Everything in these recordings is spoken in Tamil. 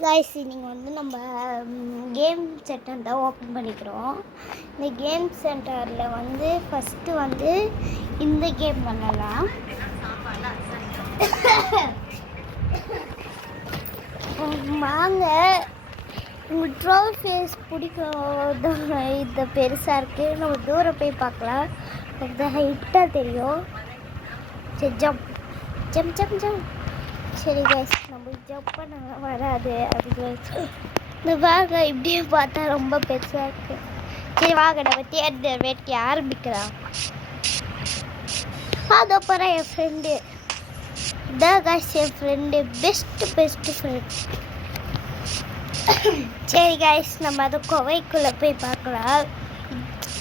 गाइस இன்னைக்கு வந்து நம்ம கேம் சென்டர் தான் ஓபன் பண்ணிக்கிறோம். இந்த கேம் சென்டர்ல வந்து ஃபர்ஸ்ட் வந்து இந்த கேம் பண்ணலாம். வாங்க உங்க ட்ரோல் ஃபேஸ் பிடிக்கும். இது பெருசா இருக்கு. நம்ம தூரம் போய் பார்க்கலாம். அது ஹைட்டா தெரியும். சரி ஜம்ப் ஜம்ப் ஜம்ப் ஜம்ப். சரி கைஸ் நம்ம ஜம்ப் பண்ண வராது. அதுக்கு இந்த வாங்க இப்படியே பார்த்தா ரொம்ப பெருசாக இருக்கு. சரி வாங்க நம்ம தேர்தல் வேட்கை ஆரம்பிக்கலாம். அதோ போகிற என் ஃப்ரெண்டு இதான் கைஸ் என் ஃப்ரெண்டு பெஸ்ட் ஃப்ரெண்ட். சரி கைஸ் நம்ம அதை குவைக்குள்ளே போய் பார்க்கலாம்.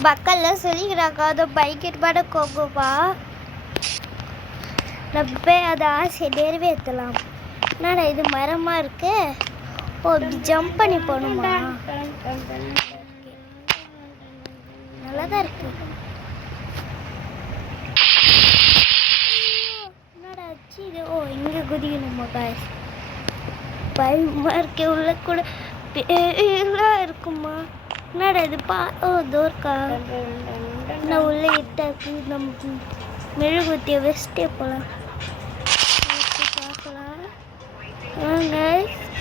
மக்கள்லாம் சொல்லிக்கிறாங்க அதை பைக்கெட் பண்ண கோங்கப்பா. நம்ம அதை ஆசையை நிறைவேற்றலாம். என்னடா இது மரமாக இருக்கு. ஓ இப்படி ஜம்ப் பண்ணி போகணுமா? நல்லா தான் இருக்கு. என்னடா ஆச்சு இது? ஓ இங்கே குதிக்கணுமா காய்ஸ்? பயமாக இருக்கு. உள்ள கூட பேலாம் இருக்குமா? என்னடா இது ஓ தோர்க்கா நான் உள்ள இட்டாக்கு நம்ம மெழுகுத்திய வெஸ்டே போகலாம். பார்க்கலாம் வாங்க.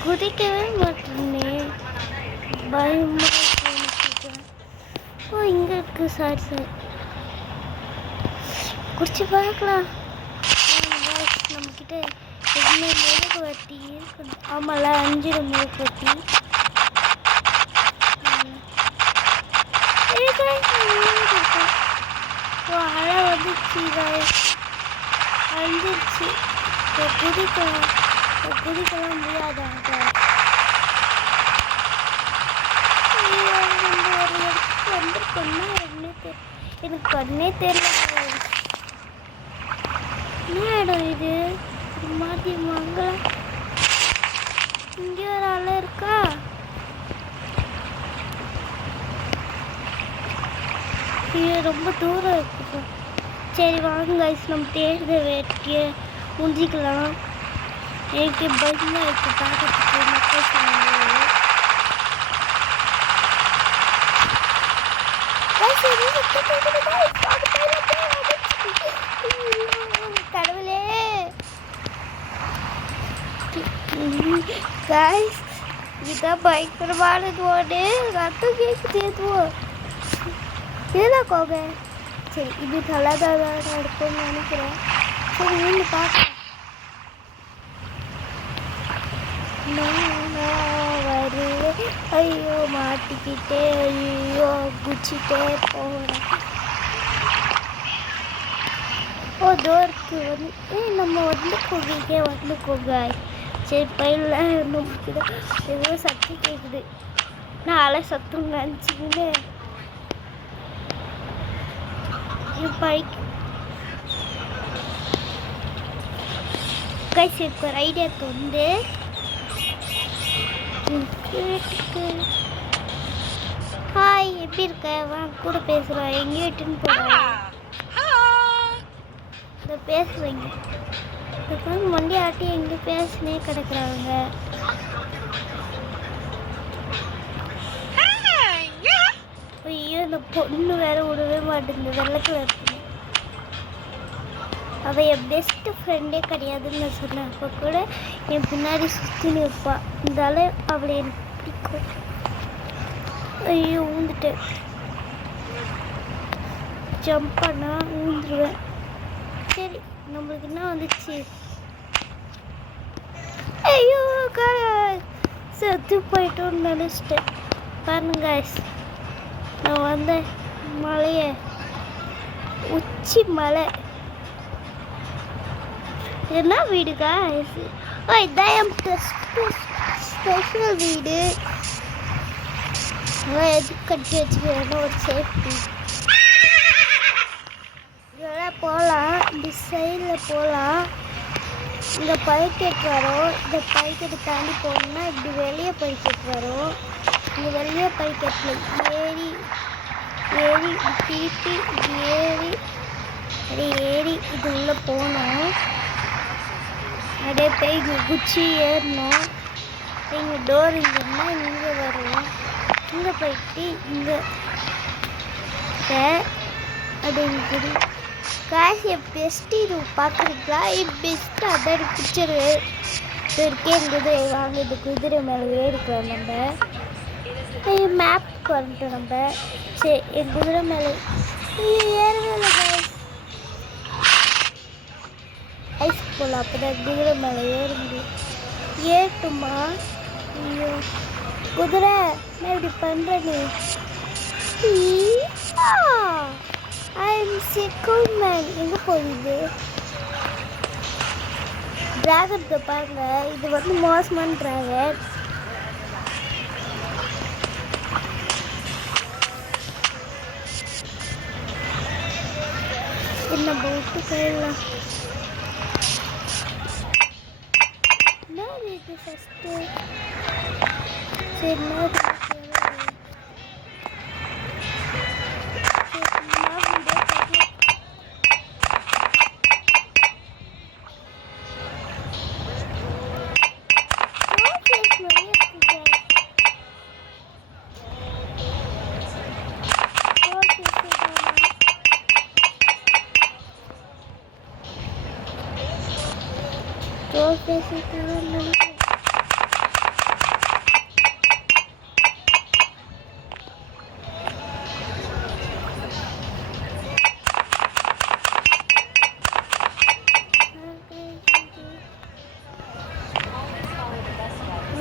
குதிக்கவே மாட்டேன். பயமாக இருக்கு. ஓ இங்கே இருக்கு. சாரி குடிச்சு பார்க்கலாம். நம்மக்கிட்ட எதுவுமே மெழுகுவர்த்தி இருக்கணும். ஆமாம்ல 5 மெழுகுவர்த்தி. ஓ அழை வந்துச்சு வந்துருச்சு. குதிக்கலாம் முடியாதாங்க. எனக்கு கண்ணே தெரியல. என்ன இடம் இது? மாதிரி மங்களம். இங்கே ஒரு அலை இருக்கா? இது ரொம்ப தூரம் இருக்குது. சரி வாங்க கைஸ் நம்ம தேர்தல் வேட்கையை முடிஞ்சிக்கலாம். எனக்கு பயமாக இருக்குது பார்க்கறதுக்கு. மக்கள் சொன்னாங்க கடவுளே. கைஸ் இதுதான் பயங்கரமானது. ஓடு ரத்தம் கேட்குது. எதுவும் இதுதான் கோக. சரி இது நல்லா தான் இருக்கும்னு நினைக்கிறேன். சரி நீங்க பார்க்க வருவேன். ஐயோ மாட்டிக்கிட்டே ஐயோ குச்சிட்டே போகிறேன். ஓ தோருக்கு வந்து நம்ம வந்து குகைக்கே சரி பயில நமக்கு ஏதோ சக்தி கேட்குது. நான் அலை சத்துன்னு நினச்சிக்கின்னு கைஸ் இப்போ ஒரு ஐடியா வந்து ஹாய் எப்படி இருக்க? வா கூட பேசுகிறோம். எங்கேயும் விட்டுன்னு போகிறோம். இதை பேசுவீங்க இப்போ மண்டி ஆட்டி எங்கே பேசுனே கிடக்குறாங்க. ஐயோ இந்த பொண்ணு வேற விடவே மாட்டேங்குது. வெள்ளத்தில் இருக்கு. அவள் என் பெஸ்ட் ஃப்ரெண்டே கிடையாதுன்னு நான் சொன்னேன். அப்போ கூட என் பின்னாடி சுற்றின்னு இருப்பாள். இருந்தாலும் அவளை எனக்கு பிடிக்கும். ஐயோ ஊந்துட்டேன். ஜம்ப் பண்ணால் ஊந்துருவேன். சரி நம்மளுக்கு என்ன வந்துச்சு? ஐயோ செத்து போயிட்டோன்னு நினச்சிட்டேன். பாருங்க நான் வந்த மலையை உச்சி மலை என்ன வீடுக்கா? ஓ இதான் என் ஸ்பெஷல் வீடு. எதுக்கு கட்டி வச்சுக்கிறேன்னு ஒரு சேஃப்டி. இதெல்லாம் போகலாம். இந்த சைடில் போகலாம். இந்த பைக்கெட் வரும். இந்த பைக்கெட்டை தாண்டி போகணும்னா இப்படி வெளியே பைக்கெட் வரும். இந்த வெளியே பைக்கெட்டில் ஏறி திருப்பி ஏறி இது உள்ளே போகணும். அப்படியே போய் குச்சி ஏறணும். இங்கே டோர் இருந்துன்னா இங்கே வரும். இங்கே போயிட்டு இங்கே அப்படின்னு காசு என் பெஸ்ட்டு இது பார்க்குறீங்களா? என் பெஸ்ட்டு அதான் எனக்கு பிடிச்சது இருக்கே. என் குதிரை வாங்க, இந்த குதிரை மேலே ஏறிக்கலாம். நம்ம மேப்க்கு வந்துட்டோம். நம்ம சரி என் குதிரை மேலே ஏறவே இல்லை காய்ஸ். ஐஸ் போகலாம், அப்போ தான் குதிரை மேலே ஏற முடியும். ஏறட்டுமா? ஐயோ குதிரை நான் இப்படி பண்ணுறேன். ஐம் சிக்கல் மேன். எங்கே போகுது ட்ராகன்? பாருங்க, இது வந்து மோசமான ட்ராகன். என்ன போட்டு போயிடலாம். இது ஃபஸ்ட்டு சரி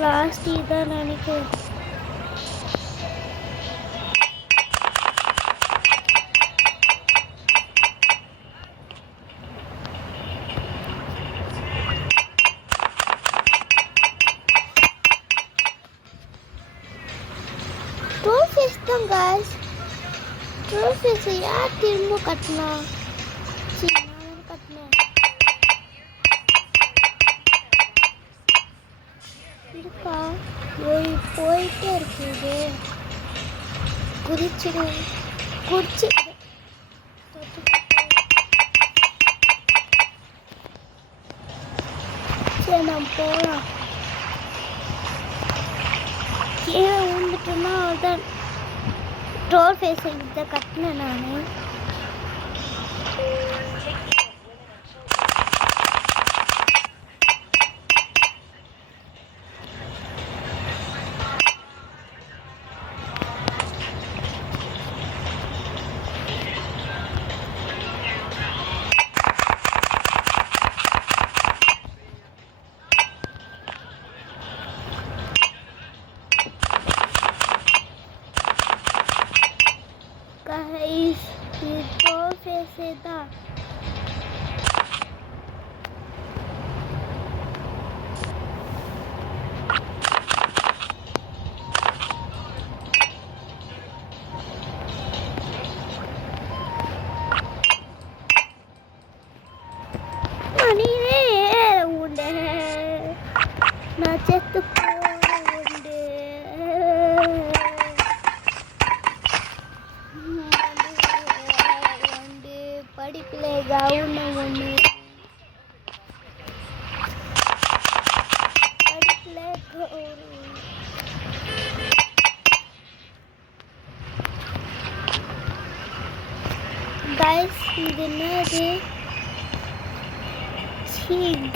லாஸ்ட் இதான் நினைக்கிறேன். ட்ரோஃபீஸ் தான் காய்ஸ். ட்ரோஃபீஸை யார் திரும்ப கட்டினா? சரி நான் கட்டினேன். இருக்கா? போயிட்டே இருக்குது. குறிச்சிடு சரி நான் போகலாம். கீழே விழுந்துட்டோன்னா அதான் ட்ரோல் ஃபேஸ் இதை கட்டினேன் நான். நான் செத்து போண்டு படிப்பில் கவுன ஒன்று படிப்பில் கைஸ் இது என்னது?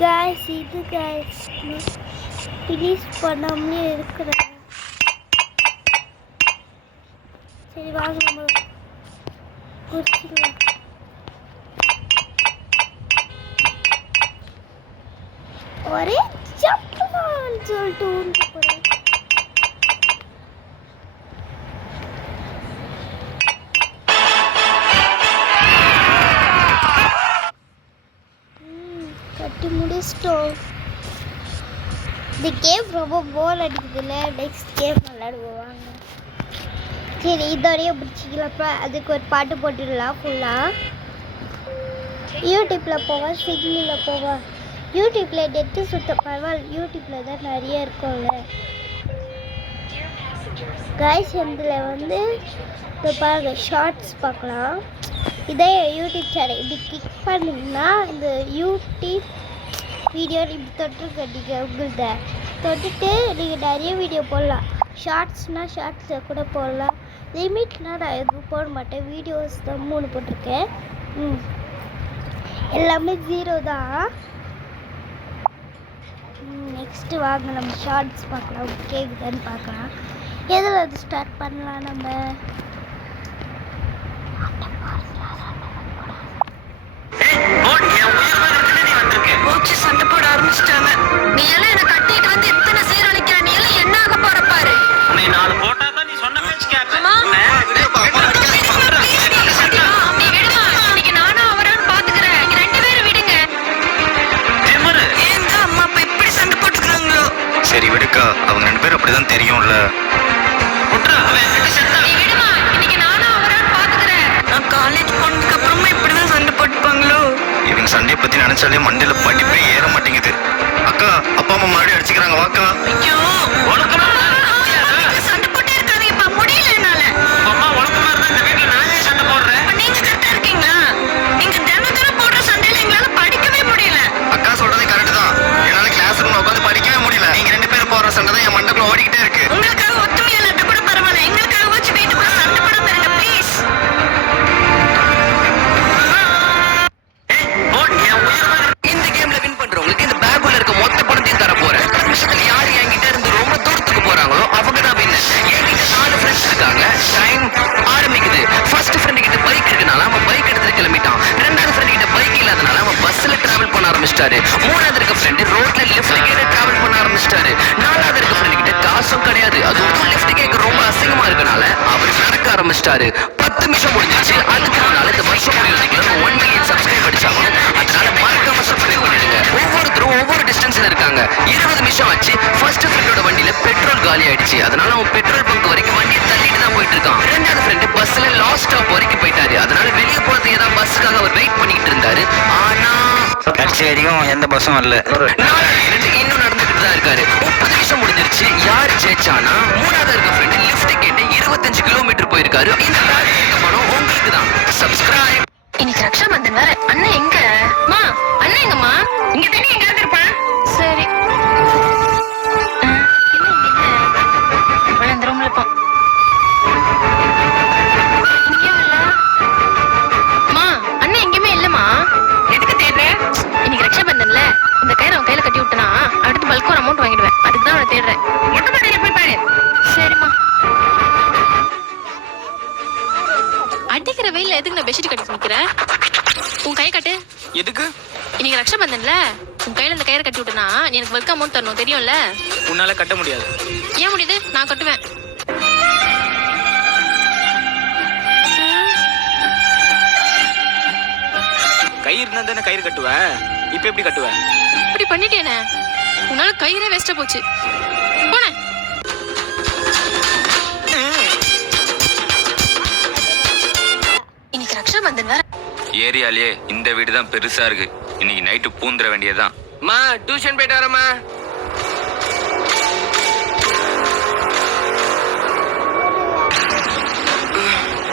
கைஸ் இது கைஸ் ப்ளீஸ் பண்ணாமலே இருக்கிறேன். சரி வாங்க நம்ம குறிச்சிடலாம். ஒரே ஜம்ப் தான் சொல்லிட்டு ஊருக்கு போகிறேன். கட்டி முடிச்சிட்டோம். இந்த கேம் ரொம்ப போர் அடிக்குதுல்ல. நெக்ஸ்ட் கேம் விளையாடுவாங்க. சரி இதோடய பிடிச்சிக்கலப்ப அதுக்கு ஒரு பாட்டு போட்டுடலாம். ஃபுல்லாக யூடியூப்பில் போவேன், சிக்னியில் போவேன். யூடியூப்பில் நெட்டு சுத்த பரவாயில்ல, யூடியூப்பில் தான் நிறைய இருக்கும்ல கைஸ். இதில் வந்து இப்போ பாருங்க ஷார்ட்ஸ் பார்க்கலாம். இதே யூடியூப் சேனல் இப்படி கிளிக் பண்ணிங்கன்னா இந்த யூடியூப் வீடியோ இப்படி தொட்டு கட்டிக்க உங்கள்கிட்ட தொட்டுட்டு நீங்கள் நிறைய வீடியோ போடலாம். ஷார்ட்ஸ்னால் ஷார்ட்ஸில் கூட போடலாம். லிமிட்னால் நான் எதுவும் போட மாட்டேன். வீடியோஸ் தான் 3 போட்டிருக்கேன். எல்லாமே 0 தான். நெக்ஸ்ட்டு வாங்க நம்ம ஷார்ட்ஸ் பார்க்கலாம். கேக்குதான்னு பார்க்கலாம். எதில் அது ஸ்டார்ட் பண்ணலாம் நம்ம? சண்டை போட ஆரம்பிச்சிட்டாங்க. நீ எல்லாம் என்ன கட்டிட்டு வந்து எத்தனை சீரழிக்கிற? நீ எல்லாம் என்ன ஆக போற பாரு. நீ 4 போட்டா தான் நீ சொன்ன பேச்சு கேட்பேன். நீ விடுமா? இன்னைக்கு நானும் அவரான்னு பாத்துக்கிறேன். நீங்க 2 பேரும் விடுங்க. ஏங்க அம்மா அப்பா இப்படி சண்டை போட்டுக்கிறாங்களோ? சரி விடுக்கா, அவங்க 2 பேரும் அப்படிதான் தெரியும்ல. நீ விடுமா? இன்னைக்கு நானும் அவரான்னு பாத்துக்கிறேன். நான் காலேஜ் போனதுக்கு அப்புறமா இப்படிதான் சண்டை போட்டுப்பாங்களோ? இவங்க சண்டையை பத்தி நினைச்சாலே மண்டையில படிப்பே ஏற மாட்டேங்குது. அக்கா, அப்பா அம்மா மறுபடியும் அடிச்சுக்கிறாங்க, வாக்கா. ஐயோ, சண்டை போட்டே இருக்காதீங்கப்பா, முடியல என்னால. அம்மா உனக்குமா இருந்தா இந்த வீட்டுல நானே சண்டை போடுறேன். அப்ப நீங்க கரெக்டா இருக்கீங்களா? நீங்க தினம் போடுற சண்டையில எங்களால படிக்கவே முடியல. அக்கா சொல்றதே கரெக்ட் தான். என்னால கிளாஸ் ரூம்ல உட்காந்து படிக்கவே முடியல. நீங்க 2 பேரும் போடுற சண்டை தான் என் மண்டைக்குள்ள ஓடிக்கிட்டே இருக்கு. உங்களுக்காக ஒத்துமையா இல்லாட்ட கூட பரவாயில்ல. எங்களுக்காக வச்சு வீட்டுக்குள்ள சண்டை போடாம இருங்க ப்ளீஸ். இந்த கேம்ல வின் பண்றவங்களுக்கு இந்த பேக்குள்ள இருக்க மொத்த பணத்தையும் தர போறேன். 10 நிமிஷத்துல யார் என்கிட்ட இருந்து ரொம்ப தூரத்துக்கு போறாங்களோ அவங்க தான் வின். என்கிட்ட 4 ஃப்ரெண்ட்ஸ் இருக்காங்க. டைம் ஆரம்பிக்குது. ஃபர்ஸ்ட் ஃப்ரெண்ட் கிட்ட பைக் இருக்கனால அவன் பைக் எடுத்துட்டு கிளம்பிட்டான். 2வது ஃப்ரெண்ட் கிட்ட பைக் இல்லாதனால அவன் பஸ்ல டிராவல் பண்ண ஆரம்பிச்சிட்டாரு. 3வது இருக்க ஃப்ரெண்ட் ரோட்ல லிஃப்ட் கேட்டு டிராவல் பண்ண ஆரம்பிச்சிட்டாரு. 4வது இருக்க ஃப்ரெண்ட் கிட்ட காசும் கிடையாது. அதுவும் லிஃப்ட் கேட்க ரொம்ப அசிங்கமா இருக்கனால அவர் நடக்க ஆரம்பிச்சிட்டாரு. 10 நிமிஷம் முடிஞ்சிச்சு. அதுக்கு முன்னால இந்த வருஷம் முடிவுக்கு 1 மில்லியன் சப்ஸ்கிரைப் அடிச்சாங்க. அதனால மறக்காம சப்ஸ்கிரைப் பண்ணிடுங்க. ஒவ்வொருத்தரும் ஒவ்வொரு டிஸ்டன்ஸ்ல இருக்காங்க. 20 நிமிஷம் ஆச்சு. ஃபர்ஸ்ட் ஃப்ரெண்டோட வண்டியில பெட்ரோல் காலி ஆயிடுச்சு. அதனால அவன் பெட்ரோல் பங்க் வரைக்கும் வண்டியை தள்ளிட்டு தான் போயிட்டு இருக்கான். 2வது ஃப்ரெண்ட் பஸ்ல லாஸ்ட் ஸ்டாப் வரைக்கும் போயிட்டாரு. அதனால வெளியே போறதுக்கு ஏதாவது பஸ்ஸுக்காக அவர் வெயிட் பண்ணிட்டு இருந்தாரு. ஆனா கடைசி வரைக்கும் எந்த பஸ்ஸும் வரல. 4வது ஃப்ரெண்ட் இன்னும் நடந்துட்டு தான் இருக்காரு. 30 நிமிஷம் முடிஞ்சிருச்சு. யார் ஜெயிச்சானா 3வது இருக்க ஃப்ரெண்ட் லிஃப்ட் கேட்டு 25 கிலோமீட்டர் போயிருக்காரு. இந்த பேக் இருக்க பணம் உங்களுக்கு தான். சப்ஸ்கிரைப். இன்னைக்கு ரக்ஷாபந்தன் வேற. அண்ணன் எங்க? மா, அண்ணன் எங்கம்மா? இங்க தண்ணி எங்க இருப்பான்? சரி. இந்த ரூம்ல இருப்பான். இங்கேயும் இல்ல. அம்மா, அண்ணன் எங்கேயுமே இல்லம்மா. எதுக்கு தேடுற? இன்னைக்கு ரக்ஷாபந்தன்ல இந்த கயிறை அவன் கையில கட்டி விட்டனா அடுத்து பல்க் ஒரு அமௌண்ட் வாங்கிடுவேன். அதுக்கு தான் அவனை தேடுறேன். மொட்டை மாடியில போய் பாரு. சரிம்மா. அடிக்கிற வெயில எதுக்கு நான் பெட்ஷீட் கட்டி நிக்கிறேன்? உன் கை கட்டு. எதுக்கு? இன்னைக்கு ரக்ஷாபந்தன்ல உன் கையில இந்த கயிறை கட்டி விட்டனா நீ எனக்கு பல்க் அமௌண்ட் தரணும், தெரியும்ல? உன்னால கட்ட முடியாது. ஏன் முடியுது? நான் கட்டுவேன். கயிறு இருந்தா தானே கயிறு கட்டுவ. இப்ப எப்படி கட்டுவ? இப்படி பண்ணிட்டேனே, உன்னால கயிறே வேஸ்டா போச்சு. போன இன்னைக்கு ரக்ஷாபந்தன் வேற. ஏரியாலே இந்த வீடு தான் பெருசா இருக்கு. இன்னைக்கு நைட்டு பூந்துற வேண்டியதுதான். மா, டியூஷன் போயிட்டு வரமா?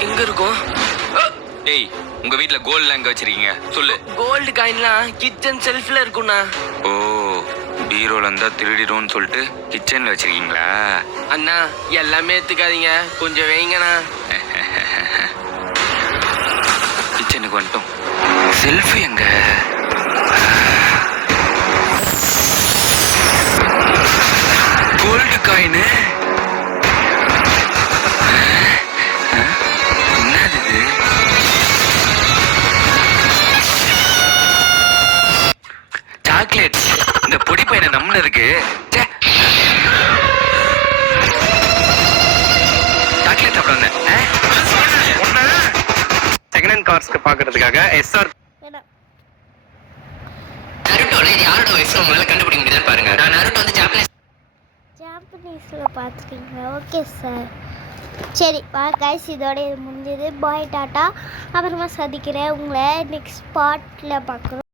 எங்க இருக்கும்? டேய், உங்க வீட்ல கோல்ட்லாம் எங்க வச்சிருக்கீங்க சொல்லு. Gold காயின்லாம் kitchen செல்ஃப்ல இருக்கும்ண்ணா. ஓ, பீரோல இருந்தா திருடிடும்னு சொல்லிட்டு கிச்சன்ல வச்சிருக்கீங்களா? அண்ணா, எல்லாமே எடுத்துக்காதீங்க, கொஞ்சம் வைங்கண்ணா. கிச்சனுக்கு வந்துட்டோம். செல்ஃப் எங்க? Gold coin. என்னது இது? சாக்லேட். இந்த பொடி பையனை நம்மனு இருக்கு. சாக்லேட் சாப்பிட வந்தேன். செகண்ட் ஹேண்ட் கார்ஸ்க்கு பாக்குறதுக்காக எஸ்ஆர் நருட்டோல இது யாரோட வயசு உங்களால கண்டுபிடிக்க முடியுதான்னு பாருங்க. நான் நருட்டோ வந்து ஜாப்பனீஸில் பார்த்துருக்கீங்களா? Okay sir. சரி வா கைஸ், இதோட இது முடிஞ்சது. பாய் டாட்டா. அப்புறமா சந்திக்கிறேன் உங்களை நெக்ஸ்ட் பார்ட்டில் பார்க்குறோம்.